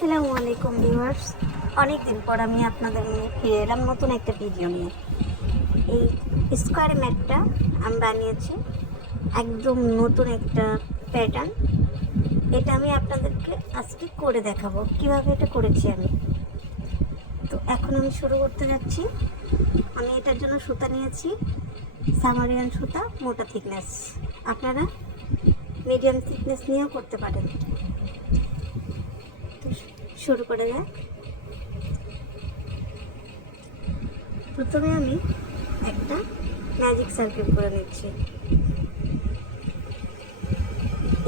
আসসালামু আলাইকুম ভিউয়ার্স, অনেক দিন পর আমি আপনাদের নিয়ে ফিরে এলাম নতুন একটা ভিডিও নিয়ে। এই স্কোয়ার ম্যাটটা আমি বানিয়েছি, একদম নতুন একটা প্যাটার্ন। এটা আমি আপনাদেরকে আজকে করে দেখাবো কিভাবে এটা করেছি আমি। তো এখন আমি শুরু করতে যাচ্ছি। আমি এটার জন্য সুতা নিয়েছি সামারিয়ান সুতা, মোটা থিকনেস। আপনারা মিডিয়াম থিকনেস নিয়েও করতে পারেন। তো শুরু করে যাক। প্রথমে আমি একটা ম্যাজিক সার্কেল করে নিচ্ছি।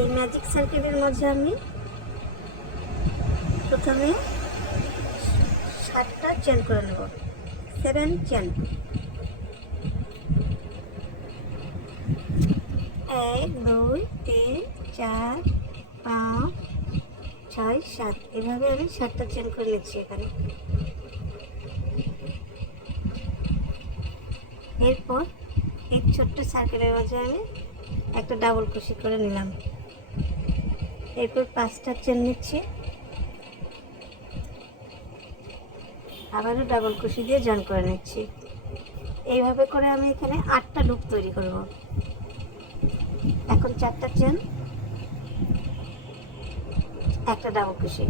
এই ম্যাজিক সার্কেলের মধ্যে আমি প্রথমে 7টা চেন করে নেব, 7 চেন। 1 2 3 4 5 6 7, এভাবে আমি 7টা চেন করে নিচ্ছি এখানে। এরপর এই ছোট্ট সার্কেলের মাঝে আমি একটা ডাবল ক্রোশে করে নিলাম। এরপর 5টা চেন নিচ্ছি, আবারও ডাবল ক্রোশে দিয়ে জয়েন করে নিচ্ছি। এইভাবে করে আমি এখানে 8টা লুপ তৈরি করব। এখন 4টা চেন, একটা ডাবল ক্রোশে।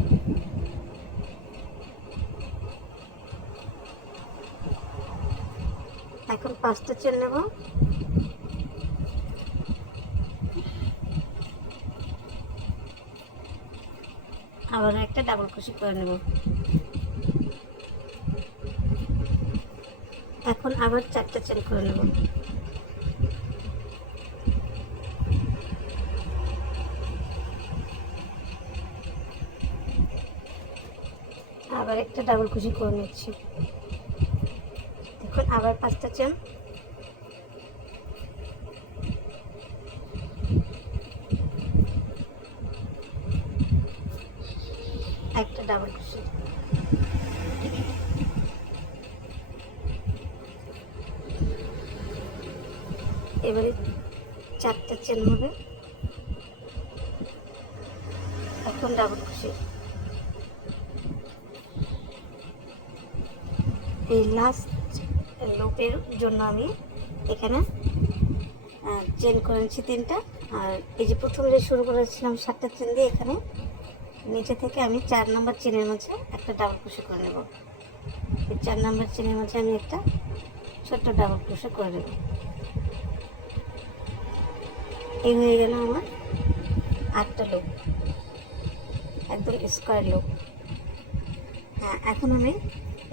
এখন 5টা চেন নেব, আবার একটা ডাবল ক্রোশে করে নেব। এখন আবার 4টা চেন করে নেব। আবার একটা ডাবল ক্রোশে করে নিচ্ছি। এখন আবার 5টা চেন, একটা ডাবল ক্রোশে। এবারে 4টা চেন হবে, এখন ডাবল ক্রোশে। এই লাস্ট লুপের জন্য আমি এখানে চেন করে নিচ্ছি 3টা। আর এই যে প্রথমে যে শুরু করেছিলাম 7টা চেন দিয়ে, এখানে নিচে থেকে আমি 4 নম্বর চেনের মাঝে একটা ডাবল ক্রোশে করে নেব। এই 4 নম্বর চেনের মাঝে আমি একটা ছোট্ট ডাবল ক্রোশে করে নেব। এই হয়ে গেল আমার 8টা লুপ, একদম স্কোয়ার লুপ। হ্যাঁ, এখন আমি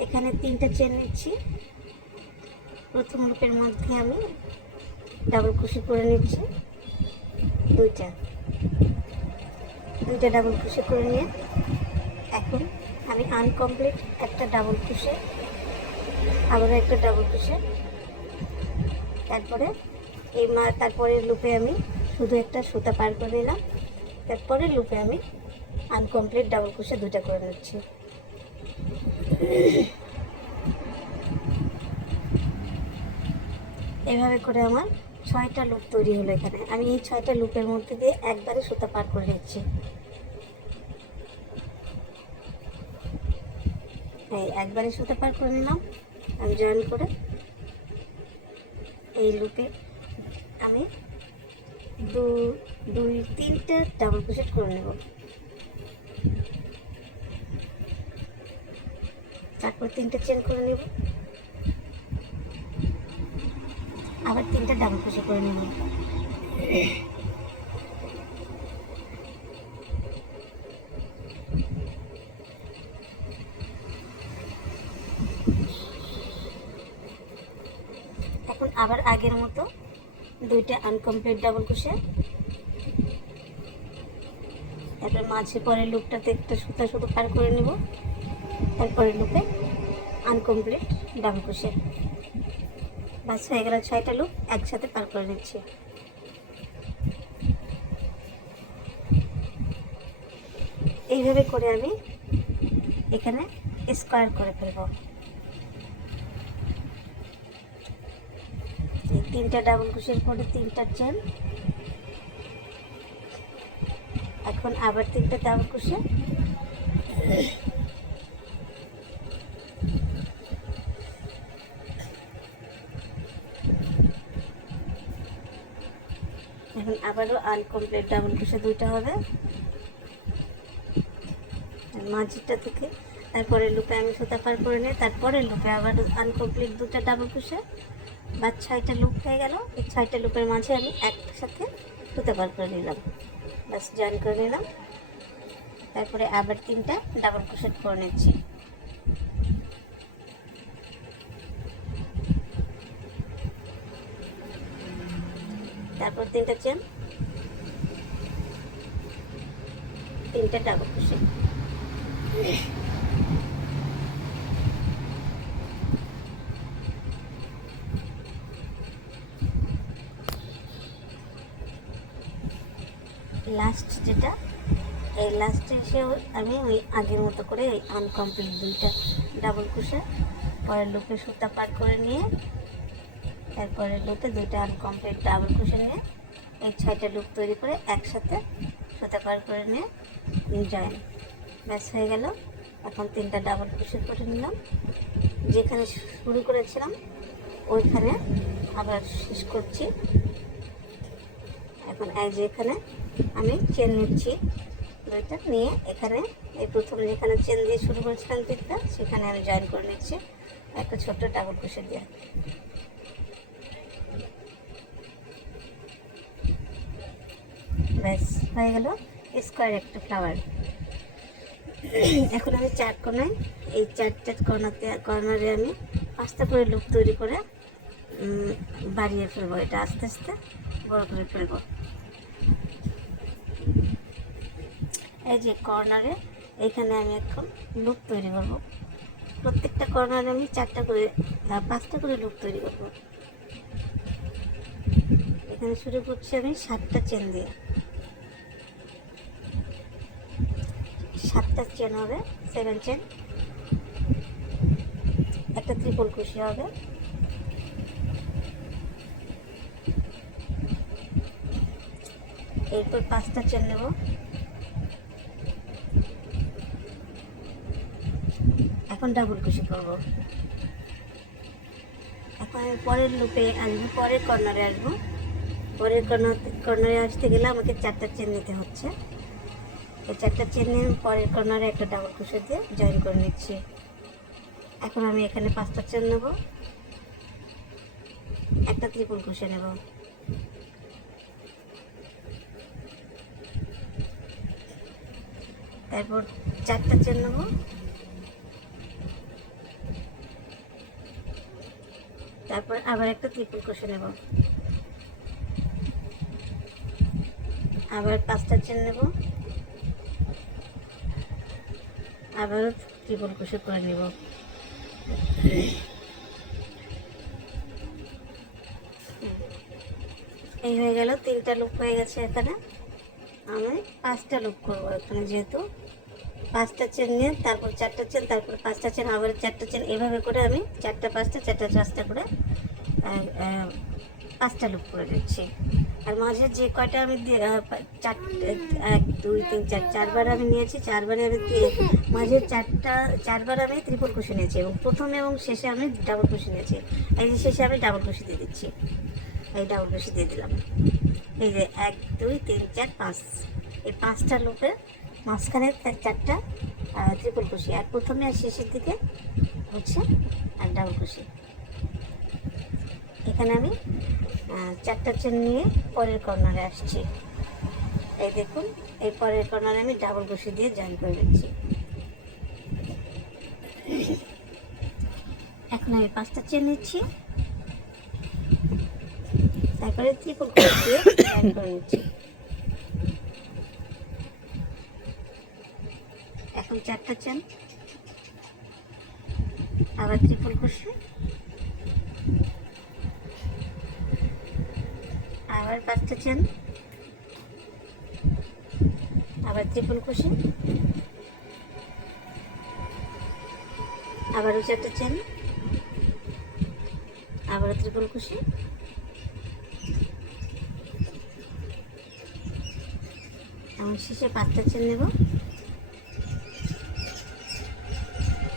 এখানে 3টা চেন নিচ্ছি। প্রথম লুপের মধ্যে আমি ডাবল ক্রোশে করে নিচ্ছি, দুইটা ডাবল ক্রোশে করে নিয়ে এখন আমি আনকমপ্লিট একটা ডাবল ক্রোশে, আবার একটা ডাবল ক্রোশে, তারপরে তারপরের লুপে আমি শুধু একটা সুতা পার করে নিলাম। তারপরে লুপে আমি আনকমপ্লিট ডাবল ক্রোশে 2টা করে নিচ্ছি। এভাবে করে আমার 6টা লুপ তৈরি হলো। এখানে আমি এই 6টা লুপের মধ্যে দিয়ে একবারে সুতা পার করে নিচ্ছি। এই একবারে সুতা পার করে নিলাম আমি জয়েন করে। এই লুপে আমি 3টা ডাবল ক্রোশে করে নেব। তারপর 3টা চেন করে নেব, আবার 3টা ডাবল ক্রোশে করে নেব। এখন আবার আগের মতো 2টা আনকমপ্লিট ডাবল ক্রোশে, তারপর মাঝে পরের লুপটাতে একটা সুতা শুধু পার করে নেব। তারপরে লুপে আনকমপ্লিট ডাবল ক্রোশে। বাস হয়ে গেল 6টা লুপ একসাথে পার করে নিচ্ছি। এইভাবে করে আমি এখানে স্কোয়ার করে ফেলব। এই 3টা ডাবল ক্রোশের পরে 3টা চেন, এখন আবার 3টা ডাবল ক্রোশে, আবারও আনকমপ্লিট ডাবল ক্রোশে 2টা হবে মাঝিটা থেকে। তারপরে লুপে আমি সুতা পার করে নিয়ে তারপরে লুপে আবার আনকমপ্লিট 2টা ডাবল ক্রোশে, বা 6টা লুপ হয়ে গেল। এই 6টা লুপের মাঝে আমি একসাথে সুতা পার করে নিলাম, বাস জয়েন করে নিলাম। তারপরে আবার 3টা ডাবল ক্রোশেট করে নিচ্ছি। তারপর 3টা চেন, 3টা ডাবল ক্রোশেট। লাস্ট যেটা, এই লাস্টে এসেও আমি ওই আগের মতো করে ওই আনকমপ্লিট 2টা ডাবল ক্রোশে পরের লুপে সুতা পার করে নিয়ে তারপরে লুপে 2টা আনকমপ্লিট ডাবল ক্রোশে নিয়ে এই 6টা লুপ তৈরি করে একসাথে সুতা পার করে নিয়ে জয়েন, ব্যাস হয়ে গেল। এখন 3টা ডাবল ক্রোশে করে নিলাম, যেখানে শুরু করেছিলাম ওইখানে আবার শেষ করছি। এখন এই যে এখানে আমি চেন নিচ্ছি 2টা নিয়ে, এখানে এই প্রথমে যেখানে চেন দিয়ে শুরু করেছিলাম 3টা সেখানে আমি জয়েন করে নিচ্ছি একটা ছোট্ট ডাবল ক্রোশে দিয়ে। ব্যাস হয়ে গেল স্কোয়ার একটা ফ্লাওয়ার। এখন আমি 4 কোণায়, এই 4টা কর্নারে আমি 5টা করে লুপ তৈরি করে বাড়িয়ে ফেলবো, এটা আস্তে আস্তে বড় করে ফেলবো। এই যে কর্নারে এখানে আমি এখন লুপ তৈরি করব, প্রত্যেকটা কর্নারে আমি 4টা করে 5টা করে লুপ তৈরি করব। এখানে শুরু করছি আমি 7টা চেন দিয়ে, 7টা চেন হবে 7 চেন, একটা ট্রিপল ক্রোশে হবে, এরপর 5টা চেন নেব, এখন ডাবল ক্রোশে করব। এখন আমি পরের লুপে আসবো, পরের কর্নারে আসবো। পরের কর্নারে আসতে গেলে আমাকে 4টা চেন নিতে হচ্ছে। এই 4টা চেন নিয়ে পরের কর্নারে একটা ডাবল ক্রোশে দিয়ে জয়েন করে নিচ্ছি। এখন আমি এখানে 5টা চেন নেব, একটা ট্রিপল ক্রোশে নেব, তারপর 4টা চেন নেব, তারপর আবার একটা ট্রিপল ক্রোশে নেব, আবার 5টা চেন নেব, আবারও ট্রিপল ক্রোশে করে নেব। এই হয়ে গেল, 3টা লুপ হয়ে গেছে। এখানে আমি 5টা লুপ করবো এখানে, যেহেতু 5টা চেন নিয়ে তারপর 4টা চেন, তারপর 5টা চেন, আবার 4টা চেন, এভাবে করে আমি 4টা 5টা 4টা 5টা করে 5টা লুপ করে দিচ্ছি। আর মাঝে যে কয়টা আমি 1 2 3 4 4বার আমি নিয়েছি, 4বারে আমি মাঝে 4বার আমি ট্রিপল ক্রোশে নিয়েছি এবং প্রথমে এবং শেষে আমি ডাবল ক্রোশে নিয়েছি। এই যে শেষে আমি ডাবল ক্রোশে দিয়ে দিচ্ছি, এই ডাবল ক্রোশে দিয়ে দিলাম। এই যে 1 2 3 4 5, এই 5টা লুপের মাঝখানে 4টা ট্রিপল ক্রোশে, আর প্রথমে আর শেষের দিকে হচ্ছে আর ডাবল ক্রোশে। এখানে আমি 4টা চেন নিয়ে পরের কর্নারে আসছি। এই দেখুন, এই পরের কর্নারে আমি ডাবল ক্রোশে দিয়ে জয়েন করে দিচ্ছি। এখন আমি 5টা চেন নিচ্ছি, তারপরে ট্রিপল ক্রোশে দিয়ে জয়েন করে নিচ্ছি। এখন 4টা চেন, আবার ট্রিপল ক্রোশে, আবার 5টা চেন, আবার ট্রিপল ক্রোশে, আবারও 4টা চেন, আবারও ট্রিপল ক্রোশে, এবং শেষে 5টা চেন নেব,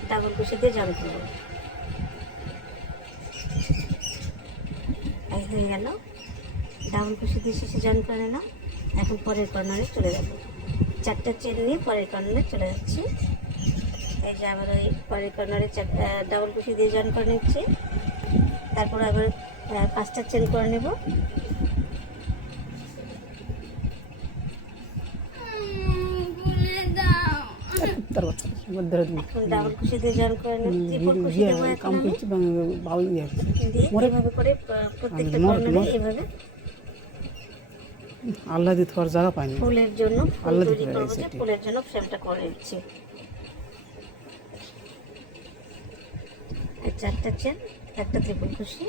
ডাবল ক্রোশে দিয়ে জয়েন করব। এই হয়ে গেল ডাবল কুশি দিয়ে শেষে জয়েন করে নিলাম। এখন পরের কর্নারে চলে যাব, 4টা চেন নিয়ে পরের কর্নারে চলে যাচ্ছি। এই যে আবার ওই পরের কর্নারে ডাবল কুশি দিয়ে জয়েন করে নিচ্ছি। তারপর আবার 5টা চেন করে নেব। এখন ডাবল কুশি দিয়ে জয়েন করে নেব, ট্রিপল কুশি দেবো এখন আমি। দিয়ে এভাবে করে প্রত্যেকটা কর্নারে এভাবে আল্লাহ দিতে আর জায়গা পাইনি, ফুলের জন্য ফুল তৈরি করবো, যে ফুলের জন্য ফ্রেমটা করে নিচ্ছি। 4টা চেন, একটা ট্রিপল কুশি,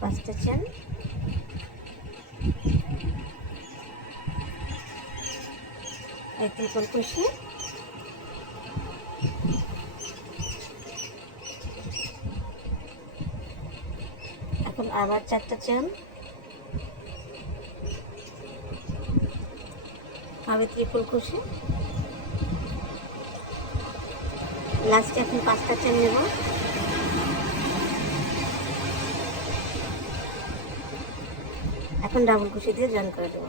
5টা চেন, এই ট্রিপল কুশি, এখন আবার 4টা চেন, আবার ট্রিপল কুশি, লাস্টে এখন 5টা চেন নেব। এখন ডাবল কুশি দিয়ে জয়েন করে দেবো।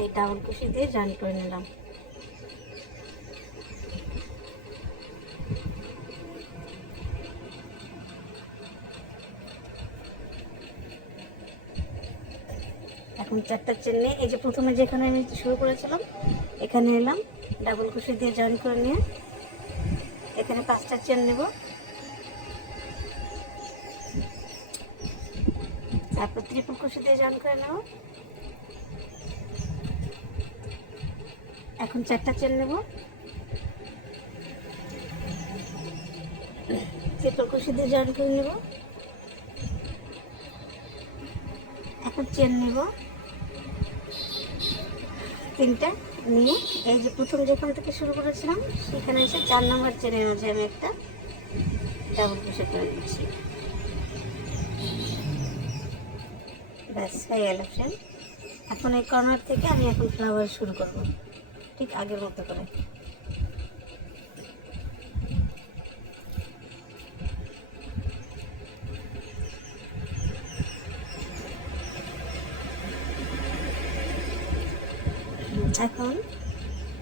এই ডাবল কুশি দিয়ে জয়েন করে নিলাম। এখন 4টা চেন নিয়ে এই যে প্রথমে যেখানে আমি শুরু করেছিলাম এখানে এলাম, ডাবল কুশি দিয়ে জয়েন করে নিয়ে এখানে 5টা চেন নেব। তারপর ট্রিপল কুশি দিয়ে জয়েন করে নেব। এখন 4টা চেন নেব, ট্রিপল কুশি দিয়ে জয়েন করে নেব। এখন চেন নেব 3টা নিয়ে এই যে প্রথম যেখান থেকে শুরু করেছিলাম সেখানে এসে 4 নম্বর চেনের মাঝে আমি একটা ডাবল কুশি করে দিচ্ছি। ব্যাস হয়ে গেল ফ্রেন্ড। এখন এই কর্নার থেকে আমি এখন ফ্লাওয়ার শুরু করব ঠিক আগের মতো করে। এখন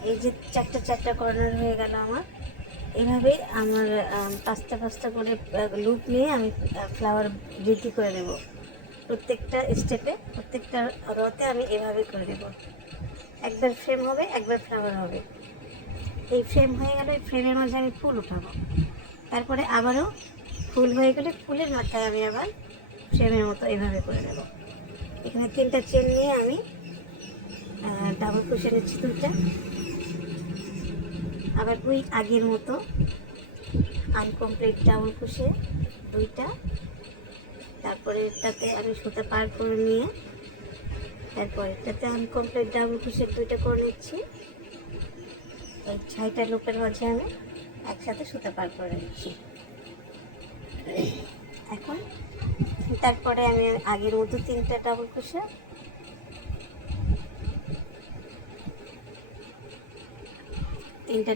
এই যে 4টা কর্নার হয়ে গেল আমার, এভাবে আমার 5টা করে লুপ নিয়ে আমি ফ্লাওয়ার বৃদ্ধি করে নেব। প্রত্যেকটা স্টেপে প্রত্যেকটা রতে আমি এভাবে করে দেব। একবার ফ্রেম হবে, একবার ফ্লাওয়ার হবে। এই ফ্রেম হয়ে গেলে ফ্রেমের মাঝে আমি ফুল উঠাবো, তারপরে আবারও ফুল হয়ে গেলে ফুলের মাথায় আমি আবার ফ্রেমের মতো এভাবে করে নেব। এখানে 3টা চেন নিয়ে আমি ডাবল কুশি নিচ্ছি 2টা, আবার ওই আগের মতো আনকমপ্লিট ডাবল কুশি 2টা, তারপরে এটাতে আমি সুতা পার করে নিয়ে তারপরে এটাতে আনকমপ্লিট ডাবল কুশি 2টা করে নিচ্ছি। এই 6টা লুপের মাঝে আমি একসাথে সুতা পার করে নিচ্ছি। এখন তারপরে আমি আগের মতো 3টা ডাবল কুশি,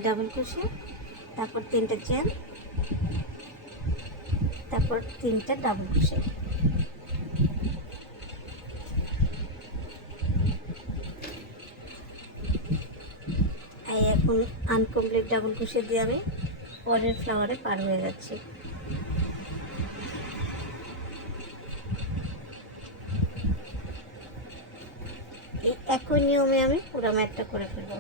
ডাবল কুশি, তারপর 3টা চেন, তারপর 3টা ডাবল কুশি। এই এখন আনকমপ্লিট ডাবল কুশি দিয়ে আমি পরের ফ্লাওয়ারে পার হয়ে যাচ্ছি। এই একই নিয়মে আমি পুরো ম্যাটটা করে ফেলবো।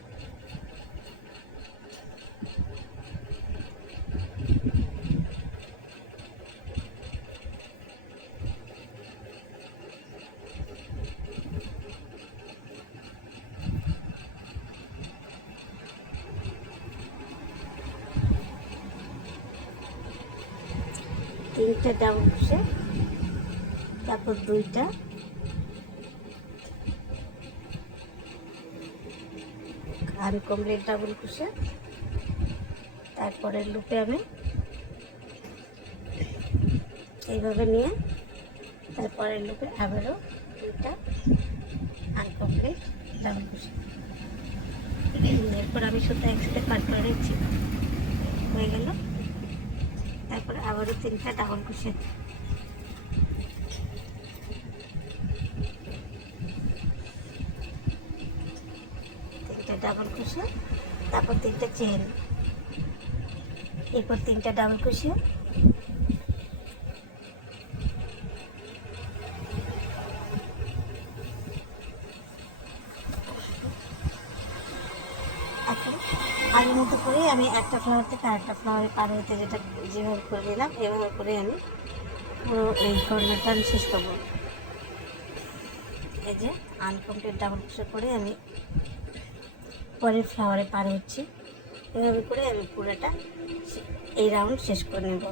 তিনটা ডাবল কুশি, তারপর 2টা, আনকমপ্লিট ডাবল কুশি, তারপরে লুপে আমি এইভাবে নিয়ে তারপরে লুপে আবারও 2টা আনকমপ্লিট করি ডাবল ক্রোশেট। এরপর আমি সুতা একসাথে কাট করে নিচ্ছি, হয়ে গেল। তারপর আবারও 3টা ডাবল ক্রোশেট, ডাবল ক্রোশেট, তারপর 3টা চেন, এরপর 3টা ডাবল ক্রোশেট, এখন আগের মতো করে আমি একটা ফ্লাওয়ার থেকে আরেকটা ফ্লাওয়ারে পার হইতে যেভাবে করে নিলাম, এভাবে করে আমি পুরো এই কর্নারটা আমি শেষ করবো। এই যে আনকমপ্লিট ডাবল ক্রোশেট করে আমি পরের ফ্লাওয়ারে পার হচ্ছি, এভাবে করে আমি পুরোটা এই রাউন্ড শেষ করে নেব।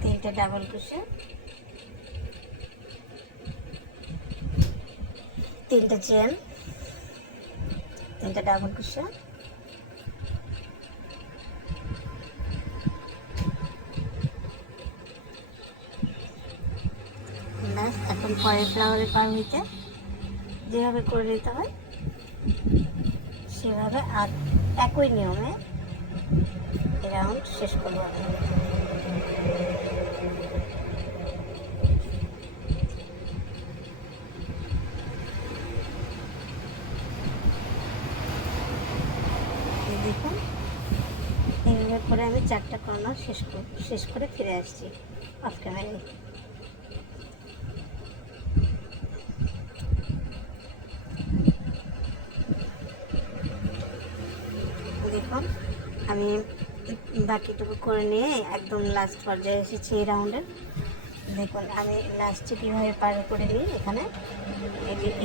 তিনটা ডাবল ক্রোশেট, 3টা চেন, 3টা ডাবল ক্রোশেট, এখন পরের ফ্লাওয়ারে পার হইতে যেভাবে করে নিতে হয় সেভাবে আর একই নিয়মে এই রাউন্ড শেষ করবো। দেখুন এইভাবে করে আমি 4টা কর্নার শেষ করে ফিরে আসছি অফ ক্যামেরায়। দেখুন আমি বাকিটুকু করে নিয়ে একদম লাস্ট পর্যায়ে এসেছি এই রাউন্ডের। দেখুন আমি লাস্টে কীভাবে পার করে নিই, এখানে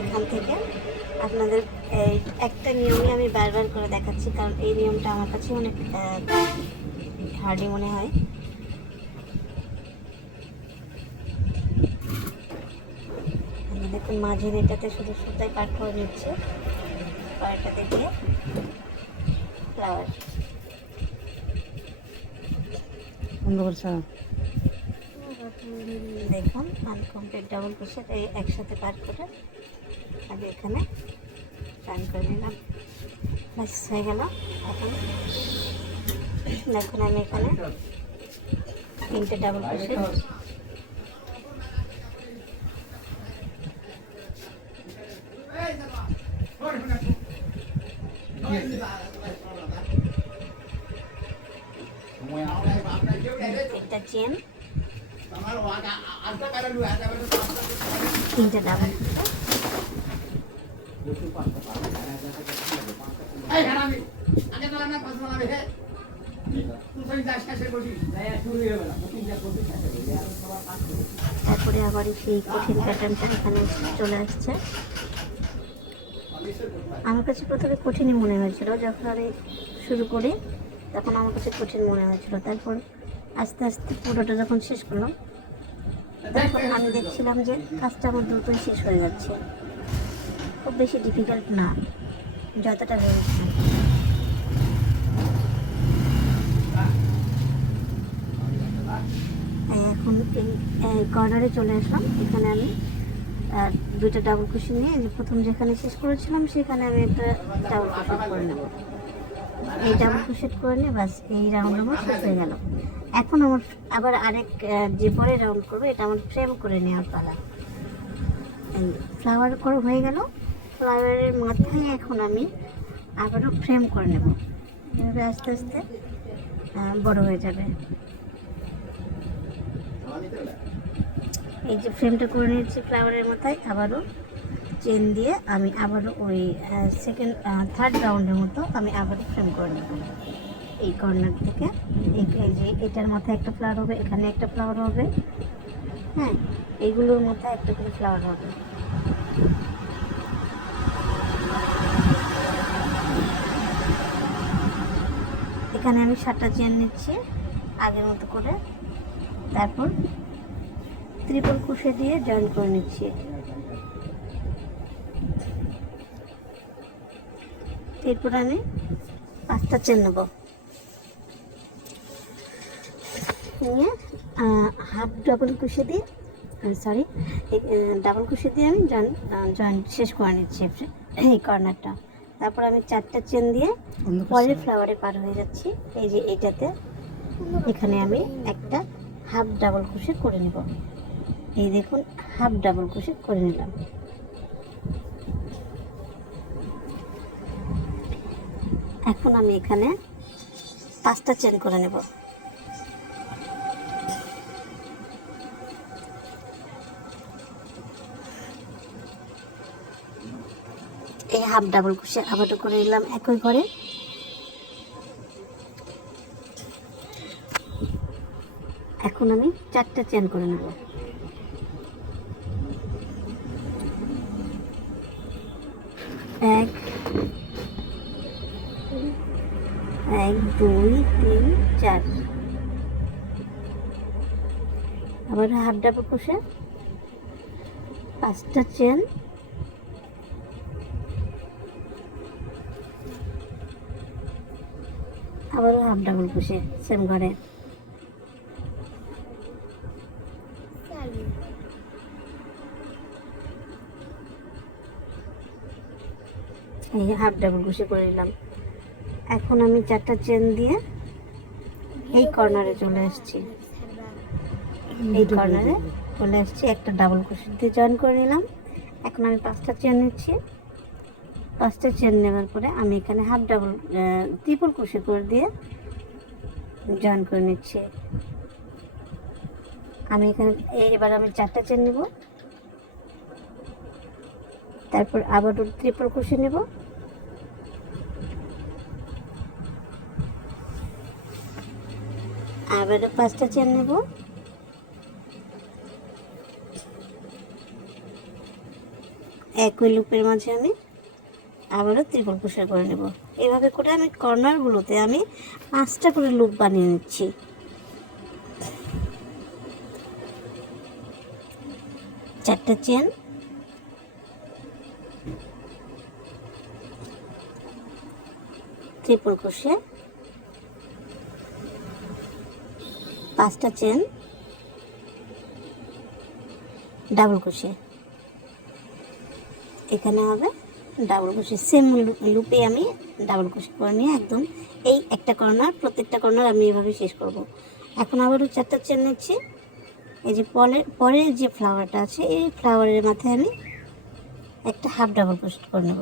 এখান থেকে আপনাদের এই একটা নিয়মই আমি বারবার করে দেখাচ্ছি, কারণ এই নিয়মটা আমার কাছে অনেক হার্ডই মনে হয়। দেখুন মাঝের এটাতে শুধু সুতায় কাট করে নিচ্ছে, পরেরটাতে গিয়ে ফ্লাওয়ার। দেখুন আনকমপ্লিট ডাবল ক্রোশেট এই একসাথে পার করে আমি এখানে টান করে নিলাম, ব্যাস হয়ে গেল। এখন দেখুন আমি এখানে 3টে ডাবল ক্রোশেট, একটা চেন, 3টে ডাবল তারপরে আবার সেই কঠিন প্যাটার্নটা এখানে চলে আসছে। আমার কাছে প্রথমে কঠিনই মনে হয়েছিল, যখন আমি শুরু করি তখন আমার কাছে কঠিন মনে হয়েছিল। তারপর আস্তে আস্তে পুরোটা যখন শেষ করলাম তখন আমি দেখছিলাম যে কাজটা আমার দ্রুতই শেষ হয়ে যাচ্ছে, খুব বেশি ডিফিকাল্ট না যতটা ভেবেছিলাম। এখন এই কর্নারে চলে আসলাম, এখানে আমি 2টা ডাবল ক্রোশেট নিয়ে প্রথম যেখানে শেষ করেছিলাম সেখানে আমি একটা ডাবল ক্রোশেট করে নেব। এই ডাবল ক্রোশেট করে নিয়ে বাস এই রাউন্ড আমার শেষ হয়ে গেল। এখন আমার আবার আরেক যে পরে রাউন্ড করবো এটা আমার ফ্রেম করে নেওয়ার পালা। ফ্লাওয়ার করা হয়ে গেল, ফ্লাওয়ারের মাথায় এখন আমি আবারও ফ্রেম করে নেব, এভাবে আস্তে আস্তে বড় হয়ে যাবে। এই যে ফ্রেমটা করে নিয়েছি ফ্লাওয়ারের মাথায়, আবারও চেন দিয়ে আমি আবারও ওই থার্ড রাউন্ডের মতো আমি আবারও ফ্রেম করে নেব। এই কর্নার থেকে এই যে এটার মাথায় একটা ফ্লাওয়ার হবে, এখানে একটা ফ্লাওয়ার হবে, হ্যাঁ এইগুলোর মাথায় একটা করে ফ্লাওয়ার হবে। এখানে আমি 7টা চেন নিচ্ছি আগের মতো করে, তারপর ট্রিপল ক্রোশেট দিয়ে জয়েন করে নিচ্ছি। এরপর আমি 5টা চেন নেব, নিয়ে হাফ ডাবল কুশি দিয়ে ডাবল কুশি দিয়ে আমি জয়েন্ট শেষ করে নিচ্ছি এই কর্নারটা। তারপর আমি 4টা চেন দিয়ে পরের ফ্লাওয়ারে পার হয়ে যাচ্ছি। এই যে এইটাতে এখানে আমি একটা হাফ ডাবল কুশি করে নেব। এই দেখুন হাফ ডাবল কুশি করে নিলাম। এখন আমি এখানে 5টা চেন করে নেব। এই হাফ ডাবল কুশি আবারও করে নিলাম একই ঘরে। এখন আমি 4টা চেন করে নেব। 1 2 3 4, আবার হাফ ডাবল কুশি, 5টা চেন, আবারও হাফ ডাবল কুশি সেম ঘরে। এই হাফ ডাবল কুশি করে নিলাম। এখন আমি 4টা চেন দিয়ে এই কর্নারে চলে আসছি। এই কর্নারে চলে আসছি, একটা ডাবল কুশি দিয়ে জয়েন করে নিলাম। এখন আমি 5টা চেন নিচ্ছি। 5টা চেন নেওয়ার পরে আমি এখানে হাফ ডাবল ট্রিপল কুশি করে দিয়ে জয়েন করে নিচ্ছি। আমি এখানে এবার আমি 4টা চেন নেব, তারপর আবারও ট্রিপল কুশি নেব, আবারও 5টা চেন নেব, একই লুপের মাঝে আমি আবারও ট্রিপল কুশি করে নেব। এভাবে করে আমি কর্নারগুলোতে আমি 5টা করে লুপ বানিয়ে নিচ্ছি। চারটা চেন, ট্রিপল কুশি, 5টা চেন, ডাবল কুশি। এখানে হবে ডাবল কুশি, সেম লুপে আমি ডাবল কুশি করে নিয়ে একদম এই একটা কর্নার, প্রত্যেকটা কর্নার আমি এভাবে শেষ করব। এখন আবারও 4টা চেন নিচ্ছি। এই যে পরের যে ফ্লাওয়ারটা আছে এই ফ্লাওয়ারের মাথায় আমি একটা হাফ ডাবল কুশি করে নেব।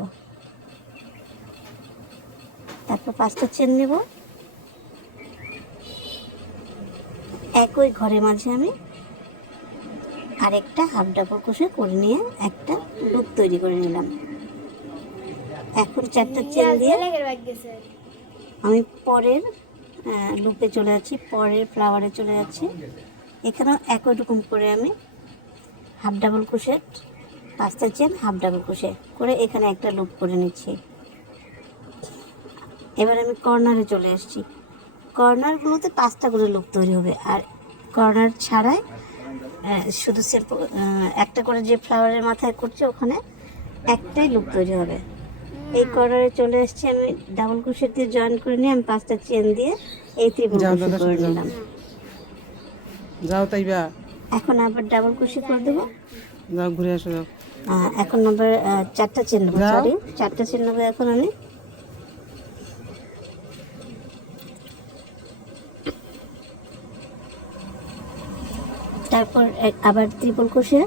তারপর 5টা চেন নেব, একই ঘরের মাঝে আমি আরেকটা হাফ ডাবল কুশি করে নিয়ে একটা লুপ তৈরি করে নিলাম। এখন 4টা চেন দিয়ে আমি পরের লুপে চলে যাচ্ছি, পরের ফ্লাওয়ারে চলে যাচ্ছি। এখানেও একই রকম করে আমি হাফ ডাবল কুশি, 5টা চেন, হাফ ডাবল কুশি করে এখানে একটা লুপ করে নিচ্ছি। এবার আমি কর্নারে চলে আসছি। কর্নারগুলোতে 5টা করে লুপ তৈরি হবে, আর কর্নার ছাড়াই শুধু সিম্পল একটা করে যে ফ্লাওয়ারের মাথায় করছে ওখানে একটাই লুপ তৈরি হবে। এই কর্নারে চলে আসছি, আমি ডাবল কুশি দিয়ে জয়েন করে নিয়ে আমি 5টা চেন দিয়ে এই ট্রিপল কুশি করে নিলাম। যাও তাইবা, এখন আবার ডাবল কুশি করে দেবো। যাও ঘুরে আসো যাও। এখন আবার 4টা চেন নেবো, সরি 4টা চেন নেবো এখন আমি। তারপর আবার ট্রিপল কুশি,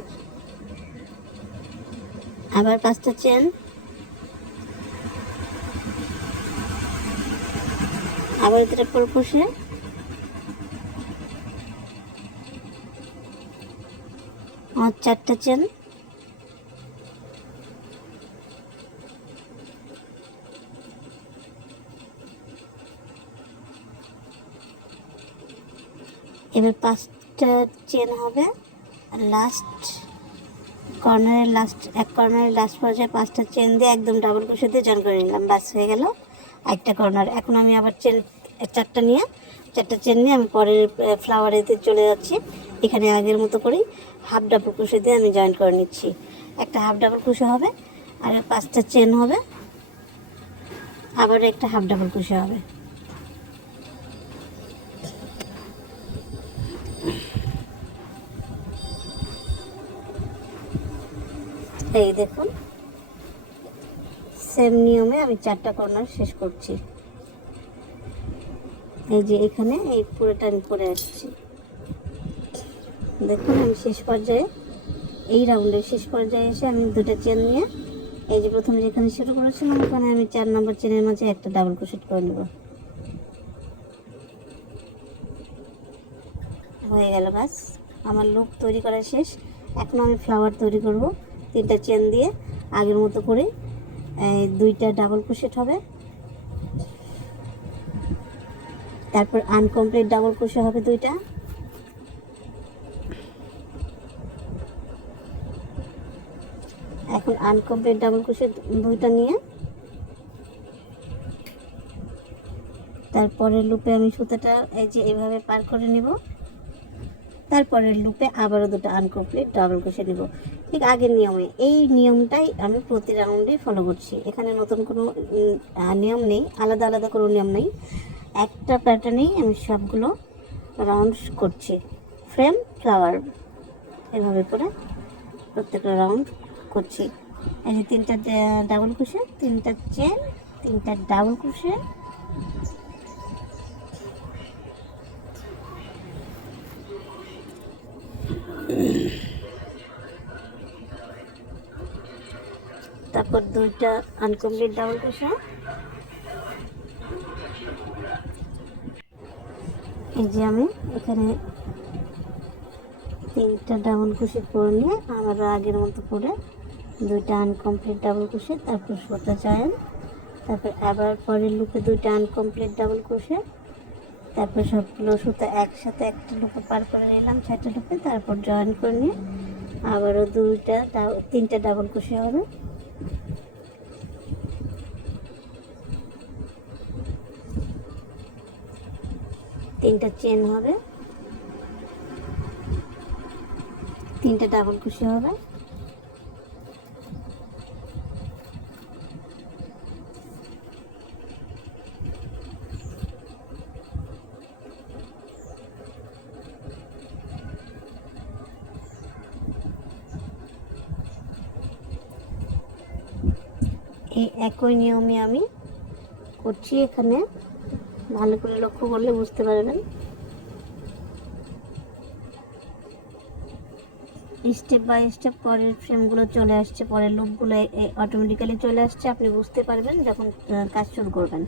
আবার 5টা চেন, আবার ট্রিপল কুশি, আর 4টা চেন, এবার 5টা চেন হবে। আর লাস্ট কর্নারের এক কর্নারের লাস্ট পর্যায়ে 5টা চেন দিয়ে একদম ডাবল কুশি দিয়ে জয়েন করে নিলাম, বাস হয়ে গেল একটা কর্নার। এখন আমি আবার চেন 4টা চেন নিয়ে আমি পরের ফ্লাওয়ারেতে চলে যাচ্ছি। এখানে আগের মতো করেই হাফ ডাবল কুশি দিয়ে আমি জয়েন করে নিচ্ছি। একটা হাফ ডাবল কুশি হবে আর 5টা চেন হবে, আবার একটা হাফ ডাবল কুশি হবে। এই দেখুন, সেম নিয়মে আমি 4টা কর্নার শেষ করছি। এই যে এখানে এই পুরোটা আমি করে আসছি। দেখুন আমি শেষ পর্যায়ে, এই রাউন্ডের শেষ পর্যায়ে এসে আমি 2টা চেন নিয়ে, এই যে প্রথমে যেখানে শুরু করেছিলাম ওখানে আমি 4 নম্বর চেনের মাঝে একটা ডাবল ক্রোশেট করে নেব। হয়ে গেল, বাস আমার লুক তৈরি করা শেষ। এখন আমি ফ্লাওয়ার তৈরি করব। 3টা চেন দিয়ে আগের মতো করে 2টা ডাবল ক্রোশেট হবে, তারপর আনকমপ্লিট ডাবল ক্রোশেট হবে 2টা, এখন আনকমপ্লিট ডাবল ক্রোশেট 2টা নিয়ে তারপরের লুপে আমি সুতাটা এই যে এইভাবে পার করে নিব, তারপরের লুপে আবারও 2টা আনকমপ্লিট ডাবল ক্রোশেট নিব, ঠিক আগের নিয়মে। এই নিয়মটাই আমি প্রতি রাউন্ডে ফলো করছি, এখানে নতুন কোনো নিয়ম নেই, আলাদা আলাদা কোনো নিয়ম নেই, একটা প্যাটার্নেই আমি সবগুলো রাউন্ড করছি। ফ্রেম, ফ্লাওয়ার, এভাবে করে প্রত্যেকটা রাউন্ড করছি। এই যে 3টা ডাবল ক্রোশেট, 3টা চেন, 3টা ডাবল ক্রোশেট, তারপর 2টা আনকমপ্লিট ডাবল ক্রোশেট। এই যে আমি এখানে 3টা ডাবল ক্রোশেট করে নিয়ে আবার আগের মতো করে 2টা আনকমপ্লিট ডাবল ক্রোশেট, তারপর সুতা জয়েন, তারপর আবার পরের লুপে 2টা আনকমপ্লিট ডাবল ক্রোশেট, তারপর সবগুলো সুতা একসাথে একটা লুপে পার করে নিলাম 6টা লুপে, তারপর জয়েন করে নিয়ে আবারও 3টা ডাবল ক্রোশেট হবে, তিনটা চেন হবে, 3টা ডাবল ক্রোশেট হবে, এই একই নিয়মে আমি করছি। এখানে ভালো করে লক্ষ্য করলে বুঝতে পারবেন, স্টেপ বাই স্টেপ পরের ফ্রেমগুলো চলে আসছে, পরের লুপগুলো অটোমেটিক্যালি চলে আসছে, আপনি বুঝতে পারবেন যখন কাজ শুরু করবেন।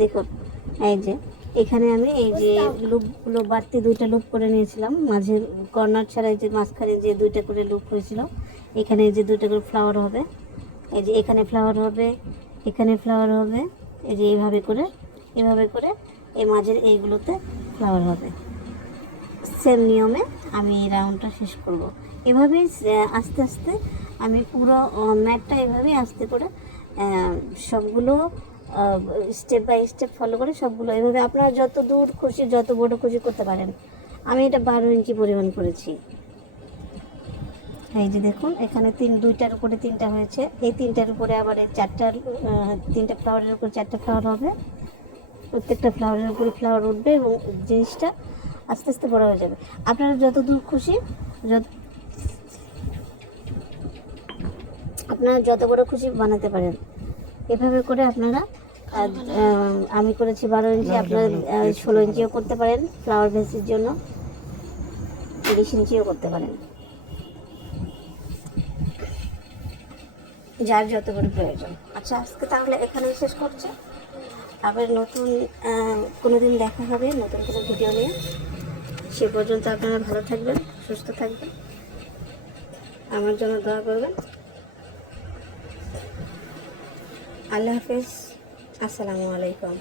দেখুন এই যে এখানে আমি এই যে লুপগুলো বাড়তি 2টা লুপ করে নিয়েছিলাম, মাঝে কর্নার ছাড়া এই যে মাঝখানে যে 2টা করে লুপ হয়েছিল, এখানে যে 2টা করে ফ্লাওয়ার হবে, এই যে এখানে ফ্লাওয়ার হবে, এখানে ফ্লাওয়ার হবে, এই যে এভাবে করে এই মাঝের এইগুলোতে ফ্লাওয়ার হবে। সেম নিয়মে আমি এই রাউন্ডটা শেষ করব। এভাবেই আস্তে আস্তে আমি পুরো ম্যাটটা এভাবেই আস্তে করে সবগুলো স্টেপ বাই স্টেপ ফলো করে সবগুলো এভাবে আপনারা যত দূর খুশি যত বড় খুশি করতে পারেন। আমি এটা 12 ইঞ্চি পরিমাণ করেছি। এই যে দেখুন এখানে 2টার উপরে 3টা হয়েছে, এই 3টার উপরে আবার 3টা ফ্লাওয়ারের উপরে 4টা ফ্লাওয়ার হবে, প্রত্যেকটা ফ্লাওয়ারের উপরে ফ্লাওয়ার উঠবে এবং জিনিসটা আস্তে আস্তে বড় হয়ে যাবে। আপনারা যত দূর খুশি আপনারা যত বড় খুশি বানাতে পারেন। এভাবে করে আপনারা আমি করেছি 12 ইঞ্চি, আপনারা 16 ইঞ্চিও করতে পারেন, ফ্লাওয়ার ভেসের জন্য 30 ইঞ্চিও করতে পারেন, যার যত বড় প্রয়োজন। আচ্ছা আজকে তাহলে এখানেই শেষ করছি, আবার নতুন কোনো দিন দেখা হবে নতুন কোনো ভিডিও নিয়ে। সে পর্যন্ত আপনারা ভালো থাকবেন, সুস্থ থাকবেন, আমার জন্য দোয়া করবেন। আল্লাহ হাফেজ, আসসালামু আলাইকুম।